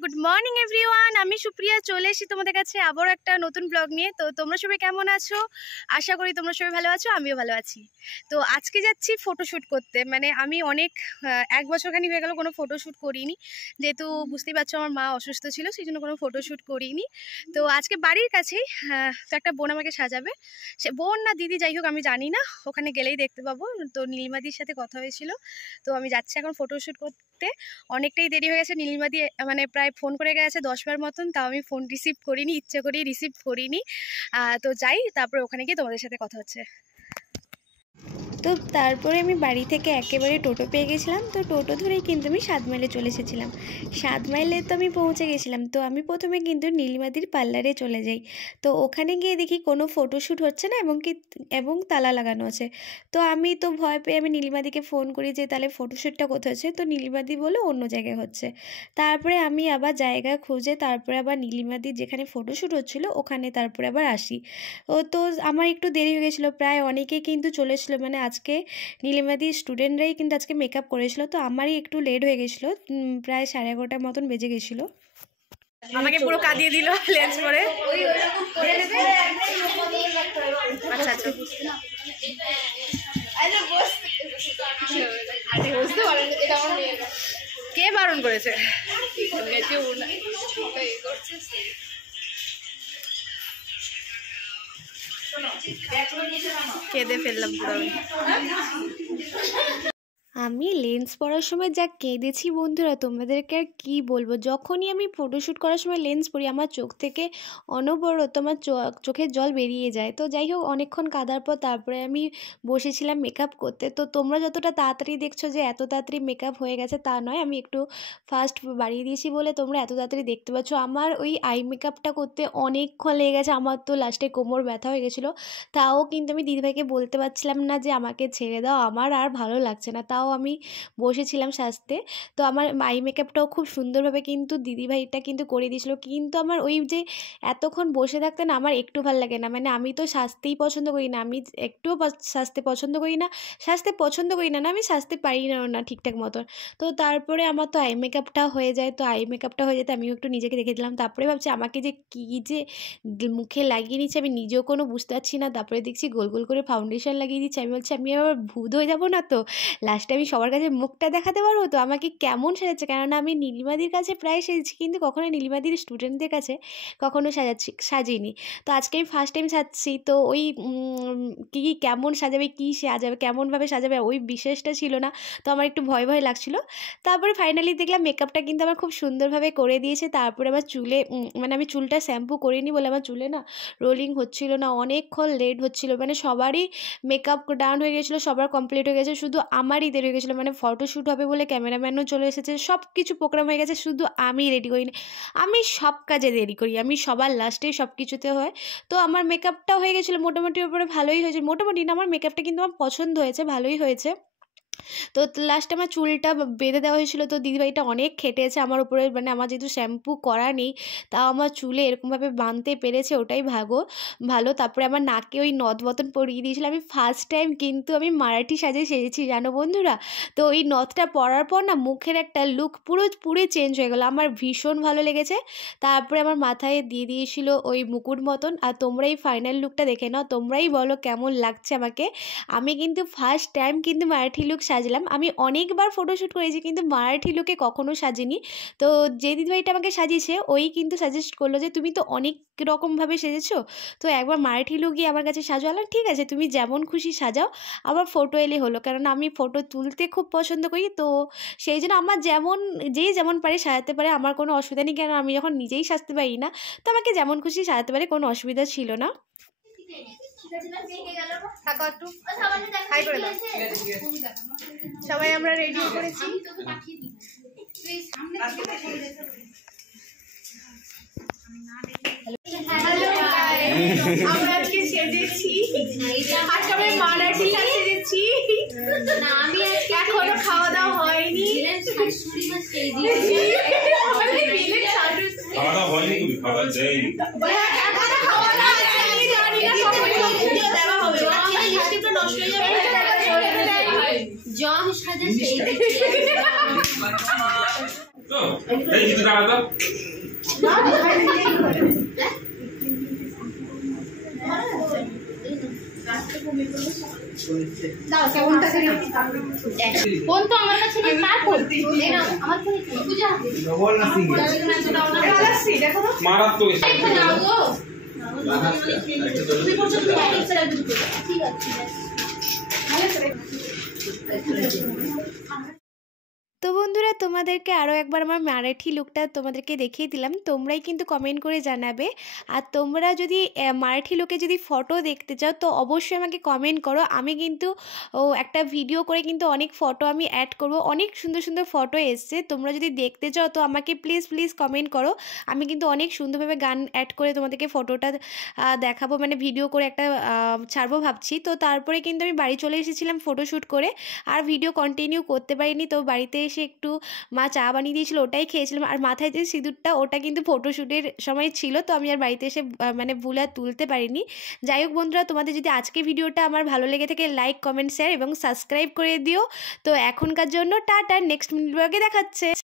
Good morning everyone, আমি সুপ্রিয়া চলে এসেছি তোমাদের কাছে আবার একটা নতুন ব্লগ নিয়ে। তো তোমরা সবাই কেমন আছো? আশা করি তোমরা সবাই ভালো আছো, আমিও ভালো আছি। তো আজকে যাচ্ছি ফটোশ্যুট করতে। মানে আমি অনেক 1 বছরখানি হয়ে গেল কোনো ফটোশ্যুট করিনি, যেহেতু বুঝতেই পারছো আমার মা অসুস্থ ছিল, সেই জন্য কোনো ফটোশ্যুট করিনি। তো আজকে বাড়ির কাছেই তো একটা বোন আমাকে সাজাবে, সে বোন না দিদি যাই হোক আমি জানি না, ওখানে গেলেই দেখতে পাবো। তো নীলিমাদির সাথে কথা হয়েছিল, তো আমি যাচ্ছি এখন ফটোশ্যুট করতে। অনেকটাই দেরি হয়ে গেছে, নীলিমাদি মানে প্রায় ফোন করে গেছে 10 বার মতন, তাও আমি ফোন রিসিভ করিনি, ইচ্ছে করেই রিসিভ করিনি। তো যাই, তারপরে ওখানে গিয়ে তোমাদের সাথে কথা হচ্ছে। তো তারপরে আমি বাড়ি থেকে একেবারে টোটো পেয়ে গেছিলাম। তো টোটো ধরেই কিন্তু আমি 7 মাইলে চলে এসেছিলাম। 7 মাইলে তো আমি পৌঁছে গেছিলাম। তো আমি প্রথমে কিন্তু নীলিমাদির পার্লারে চলে যাই। তো ওখানে গিয়ে দেখি কোনো ফটোশ্যুট হচ্ছে না এবং তালা লাগানো আছে। তো আমি তো ভয় পেয়ে আমি নীলিমাদিকে ফোন করি যে তাহলে ফটোশ্যুটটা কোথায় হচ্ছে। তো নীলিমাদি বলে অন্য জায়গায় হচ্ছে। তারপরে আমি আবার জায়গা খুঁজে তারপরে আবার নীলিমাদির যেখানে ফটোশ্যুট হচ্ছিলো ওখানে তারপরে আবার আসি। তো আমার একটু দেরি হয়ে গেছিলো, প্রায় অনেকেই কিন্তু চলে এসেছিলো। মানে আজকে নীলিমাদির স্টুডেন্টরাই কিন্তু আজকে মেকআপ করেছিল, তো আমারই একটু লেট হয়ে গেছিলো, প্রায় 11:30 মতন বেজে গেছিলো। আমাকে পুরো কাঁদিয়ে দিল লেন্স পরে। আচ্ছা আচ্ছা, কে বারণ করেছে? কেঁদে ফেললাম পুরো। আমি লেন্স পরার সময় যা কেঁদেছি বন্ধুরা, তোমাদেরকে আর কী বলবো। যখনই আমি ফটোশ্যুট করার সময় লেন্স পরি আমার চোখ থেকে অনবরত আমার চোখের জল বেরিয়ে যায়। তো যাই হোক, অনেকক্ষণ কাঁদার পর তারপরে আমি বসেছিলাম মেকআপ করতে। তো তোমরা যতটা তাড়াতাড়ি দেখছো যে এত তাড়াতাড়ি মেকআপ হয়ে গেছে তা নয়, আমি একটু ফাস্ট বাড়িয়ে দিয়েছি বলে তোমরা এত তাড়াতাড়ি দেখতে পাচ্ছ। আমার ওই আই মেকআপটা করতে অনেকক্ষণ লেগে গেছে, আমার তো লাস্টে কোমর ব্যথা হয়ে গেছিলো। তাও কিন্তু আমি দিদিভাইকে বলতে পারছিলাম না যে আমাকে ছেড়ে দাও, আমার আর ভালো লাগছে না। তাও আমি বসেছিলাম সাজতে। তো আমার আই মেকআপটাও খুব সুন্দরভাবে কিন্তু দিদিভাইটা কিন্তু করে দিয়েছিলো। কিন্তু আমার ওই যে এতক্ষণ বসে থাকতে না আমার একটু ভালো লাগে না। মানে আমি তো সাজতেই পছন্দ করি না, আমি একটুও সাজতে পছন্দ করি না, আমি সাজতে পারি না ঠিকঠাক মতন। তো তারপরে আমার তো আই মেকআপটা হয়ে যায়। তো আই মেকআপটা হয়ে যেতে আমিও একটু নিজেকে দেখে দিলাম। তারপরে ভাবছি আমাকে যে কী যে মুখে লাগিয়ে নিচ্ছে আমি নিজেও কোনো বুঝতে পারছি না। তারপরে দেখছি গোল গোল করে ফাউন্ডেশন লাগিয়ে দিচ্ছে। আমি বলছি আমি আবার ভূত হয়ে যাবো না তো, লাস্টে আমি সবার কাছে মুখটা দেখাতে পারবো তো আমাকে কেমন সাজাচ্ছে। কেননা আমি নীলিমাদির কাছে প্রায় সেজেছি, কিন্তু কখনো নীলিমাদির স্টুডেন্টদের কাছে কখনো সাজিনি। তো আজকে আমি ফার্স্ট টাইম সাজছি। তো ওই কেমন সাজাবে, কেমনভাবে সাজাবে ওই বিশেষটা ছিল না। তো আমার একটু ভয় ভয় লাগছিলো। তারপরে ফাইনালি দেখলাম মেকআপটা কিন্তু আমার খুব সুন্দরভাবে করে দিয়েছে। তারপরে আমার চুলে মানে আমি চুলটা শ্যাম্পু করিনি বলে আমার চুলে না রোলিং হচ্ছিলো না, অনেকক্ষণ লেট হচ্ছিলো। মানে সবারই মেকআপ ডাউন হয়ে গেছিলো, সবার কমপ্লিট হয়ে গেছে, শুধু আমারই দেরি হয়ে গেছিলো। মানে ফটোশ্যুট হবে বলে ক্যামেরাম্যানও চলে এসেছে, সব কিছু প্রোগ্রাম হয়ে গেছে, শুধু আমি রেডি করিনি। আমি সব কাজে দেরি করি, আমি সবার লাস্টেই সব কিছুতে হয়। তো আমার মেকআপটাও হয়ে গেছিলো মোটামুটি, ওপরে ভালোই হয়েছে। মোটামুটি না, আমার মেকআপটা কিন্তু আমার পছন্দ হয়েছে, ভালোই হয়েছে। তো লাস্টে আমার চুলটা বেঁধে দেওয়া হয়েছিলো। তো দিদিভাইটা অনেক খেটেছে আমার উপরে, মানে আমার যেহেতু শ্যাম্পু করা নেই তাও আমার চুলে এরকমভাবে বাঁধতে পেরেছে, ওটাই ভালো। তারপরে আমার নাকে ওই নথ বতন পরিয়ে দিয়েছিল। আমি ফার্স্ট টাইম কিন্তু আমি মারাঠি সাজে সেজেছি জানো বন্ধুরা। তো ওই নথটা পরার পর না মুখের একটা লুক পুরোই চেঞ্জ হয়ে গেলো, আমার ভীষণ ভালো লেগেছে। তারপরে আমার মাথায় দিয়ে দিয়েছিল ওই মুকুট মতন। আর তোমরা এই ফাইনাল লুকটা দেখে নাও, তোমরাই বলো কেমন লাগছে আমাকে। আমি কিন্তু ফার্স্ট টাইম কিন্তু মারাঠি লুক সাজলাম। আমি অনেকবার ফটোশ্যুট করেছি কিন্তু মারাঠি লুকে কখনো সাজিনি। তো যে দিদিভাইটা আমাকে সাজিয়েছে ওই কিন্তু সাজেস্ট করলো যে তুমি তো অনেক রকমভাবে সেজেছো, তো একবার মারাঠি লুকই আমার কাছে সাজালাম। ঠিক আছে, তুমি যেমন খুশি সাজাও, আবার ফটো এলে হলো। কারণ আমি ফটো তুলতে খুব পছন্দ করি, তো সেই জন্য আমার যেমন পারে সাজাতে পারে, আমার কোনো অসুবিধা নেই। কেন আমি যখন নিজেই সাজতে পারি না, তো আমাকে যেমন খুশি সাজাতে পারে, কোনো অসুবিধা ছিল না। সবাই আমরা রেডি করেছি। আমরা আজকে সেজেছি, আজকে আমরা মারাঠি সেজেছি। এখনো খাওয়া দাওয়া হয়নি, তো এই কিছু দাঁড়া তো দাও কেমনটা করে ফোন তো আমার কাছে নেই কার ফোন এই না আমার ফোন পূজা ডবল না সিঙ্গেল গ্যালাক্সি দেখো তো মারাত্মক একটা দাও গো তুমি বলছো তুমি ঠিক আছে তো বন্ধুরা তোমাদেরকে আরও একবার আমার মারাঠি লুকটা তোমাদেরকে দেখিয়ে দিলাম, তোমরাই কিন্তু কমেন্ট করে জানাবে। আর তোমরা যদি মারাঠি লুকে যদি ফটো দেখতে চাও তো অবশ্যই আমাকে কমেন্ট করো, আমি কিন্তু একটা ভিডিও করে কিন্তু অনেক ফটো আমি অ্যাড করব, অনেক সুন্দর সুন্দর ফটো এসছে, তোমরা যদি দেখতে চাও তো আমাকে প্লিজ প্লিজ কমেন্ট করো, আমি কিন্তু অনেক সুন্দরভাবে গান অ্যাড করে তোমাদেরকে ফটোটা দেখাবো, মানে ভিডিও করে একটা ছাড়বো ভাবছি। তো তারপরে কিন্তু আমি বাড়ি চলে এসেছিলাম ফটোশ্যুট করে, আর ভিডিও কন্টিনিউ করতে পারিনি। তো বাড়িতে এসে একটু মা চা বানিয়ে দিয়েছিল, ওটাই খেয়েছিলাম। আর মাথায় যে সিঁদুরটা ওটা কিন্তু ফটোশ্যুটের সময় ছিল, তো আমি আর বাড়িতে এসে মানে ভুল আর তুলতে পারিনি। যাই হোক বন্ধুরা, তোমাদের যদি আজকে ভিডিওটা আমার ভালো লেগে থাকে লাইক কমেন্ট শেয়ার এবং সাবস্ক্রাইব করে দিও। তো এখনকার জন্য টাটা, নেক্সট ব্লগে দেখাচ্ছে।